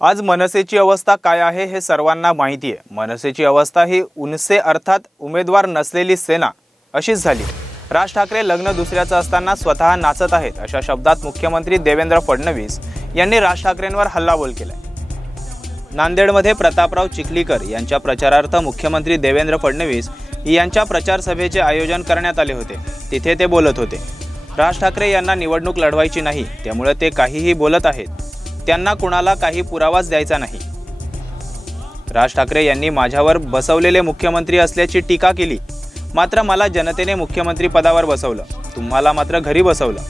आज मनसेची अवस्था काय आहे हे सर्वांना माहिती आहे मनसेची अवस्था ही उनसे अर्थात उमेदवार नसलेली सेना अशीच झाली. राज ठाकरे लग्न दुसऱ्याचं असताना स्वतः नाचत आहेत अशा शब्दात मुख्यमंत्री देवेंद्र फडणवीस यांनी राज ठाकरेंवर हल्लाबोल केलाय. नांदेडमध्ये प्रतापराव चिखलीकर यांच्या प्रचारार्थ मुख्यमंत्री देवेंद्र फडणवीस यांच्या प्रचारसभेचे आयोजन करण्यात आले होते. तिथे ते बोलत होते. राज ठाकरे यांना निवडणूक लढवायची नाही त्यामुळे ते काहीही बोलत आहेत. त्यांना कुणाला काही पुरावाच द्यायचा नाही. राज ठाकरे यांनी माझ्यावर बसवलेले मुख्यमंत्री असल्याची टीका केली. मात्र मला जनतेने मुख्यमंत्री पदावर बसवलं. तुम्हाला मात्र घरी बसवलं.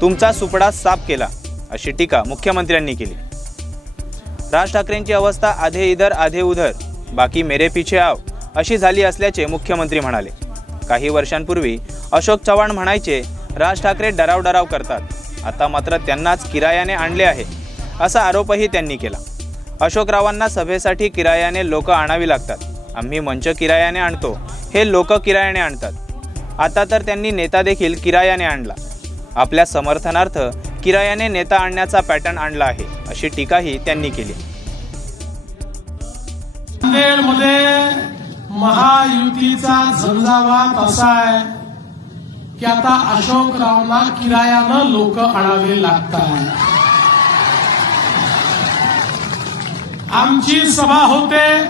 तुमचा सुपडा साफ केला अशी टीका मुख्यमंत्र्यांनी केली. राज ठाकरेंची अवस्था आधे इधर आधे उधर बाकी मेरे पीछे आव अशी झाली असल्याचे मुख्यमंत्री म्हणाले. काही वर्षांपूर्वी अशोक चव्हाण म्हणायचे राज ठाकरे डराव डराव करतात. आता मात्र त्यांनाच किरायाने आणले आहे. असा आरोपही त्यांनी केला. अशोकरावांना सभेसाठी किरायाने लोक आणावी लागतात. आम्ही मंच किरायाने आणतो. हे लोक किरायाने आणतात. आता तर त्यांनी नेता देखील किरायाने आणला. आपल्या समर्थनार्थ किरायाने नेता आणण्याचा पॅटर्न आणला आहे अशी टीकाही त्यांनी केली. नांदेडमध्ये महायुतीचा झंझावात असा आहे की आता अशोकरावना किरायानं लोक आणावे लागतात. आमची सभा होते.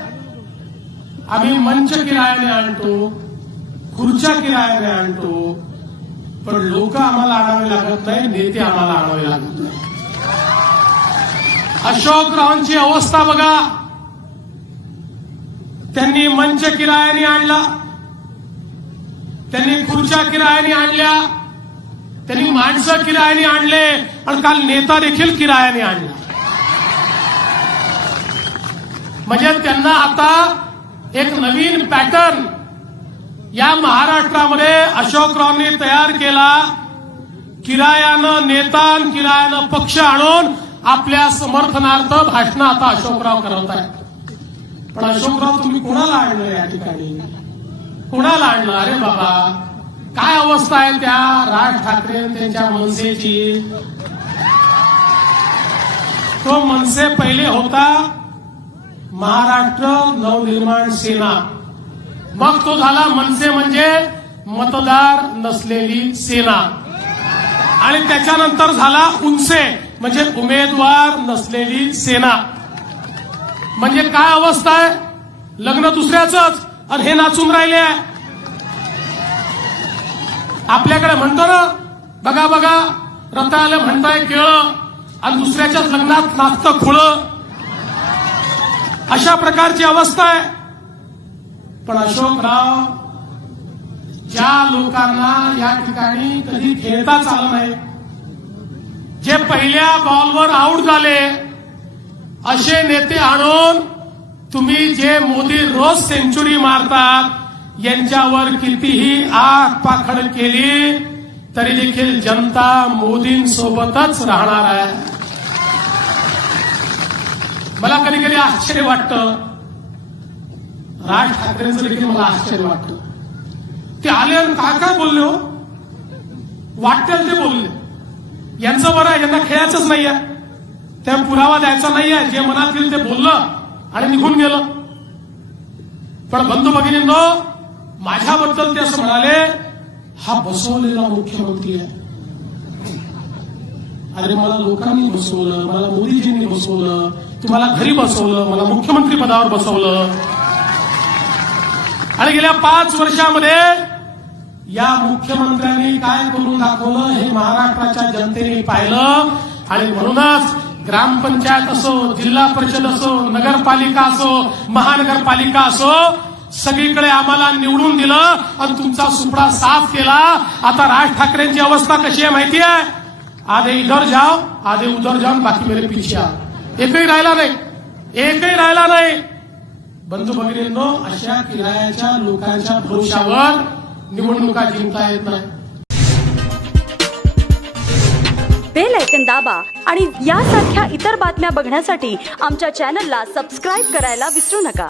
आम्ही मंच किरायाने आणतो खुर्च्या किरायाने आणतो. पण लोक आम्हाला आणावे लागत नाही नेते आम्हाला आणावे लागत नाही. अशोकरावांची अवस्था बघा. त्यांनी मंच किरायाने आणला. त्यांनी खुर्च्या किरायाने आणल्या. त्यांनी माणसं किरायाने आणले. आणि काल नेता देखील किरायाने आणला. म्हणजे त्यांना आता एक नवीन पॅटर्न या महाराष्ट्रामध्ये अशोकरावांनी तयार केला. किरायानं नेता किरायानं पक्ष आणून आपल्या समर्थनार्थ भाषण आता अशोकराव करत आहेत. पण अशोकराव तुम्ही कोणाला आणलं या ठिकाणी? कोणाला आणलं? अरे बाबा काय अवस्था आहे त्या? राज ठाकरे त्यांच्या मनसेची. तो मनसे पहिले होता. महाराष्ट्र नवनिर्माण सेना. मग तो झाला मनसे म्हणजे मतदार नसलेली सेना. आणि त्याच्यानंतर झाला उंचे म्हणजे उमेदवार नसलेली सेना. म्हणजे काय अवस्था आहे? लग्न दुसऱ्याच आणि हे नाचून राहिले आहे. आपल्याकडे म्हणतो ना बघा बघा रताला म्हणताय केळं आणि दुसऱ्याच्याच लग्नात नाचतं खुळं. अशा प्रकारची अवस्था आहे. पण अशोकराव ज्या लोकांना या ठिकाणी कधी खेळताच आलं नाही जे पहिल्या बॉलवर आऊट झाले असे नेते आणून तुम्ही जे मोदी रोज सेंचुरी मारतात यांच्यावर कितीही आग पाखड केली तरी देखील जनता मोदींसोबतच राहणार आहे. मला कधी कधी आश्चर्य वाटतं. राज ठाकरेंचं देखील मला आश्चर्य वाटतं. ते आले आणि काय काय बोलले हो? वाटेल ते बोलले. यांचं बरं आहे यांना खेळायचंच नाही आहे. त्या पुरावा द्यायचा नाही आहे. जे मनात येईल ते बोललं आणि निघून गेलं. पण बंधू भगिनींनो माझ्याबद्दल ते असं म्हणाले हा बसवलेला मुख्यमंत्री आहे. अरे मला लोकांनी बसवलं मला मोदीजींनी बसवलं तुम्हाला घरी बसवलं मला मुख्यमंत्री पदावर बसवलं. आणि गेल्या पाच वर्षामध्ये या मुख्यमंत्र्यांनी काय करून दाखवलं हे महाराष्ट्राच्या जनतेने पाहिलं. आणि म्हणूनच ग्रामपंचायत असो जिल्हा परिषद असो नगरपालिका असो महानगरपालिका असो सगळीकडे आम्हाला निवडून दिलं आणि तुमचा सुपडा साफ केला. आता राज ठाकरेंची अवस्था कशी आहे माहिती आहे आधे इधर जाओ आधे उधर जाओ बाकी मेरे पीछे आओ. एकही राहिला नाही. एकही राहिला नाही. बंधू भगिनींनो अशा किरायाच्या लोकांच्या भरोशावर निवडणुका जिंकता येत नाही. बेल ऐकन दाबा आणि यासारख्या इतर बातम्या बघण्यासाठी आमच्या चॅनलला सबस्क्राईब करायला विसरू नका.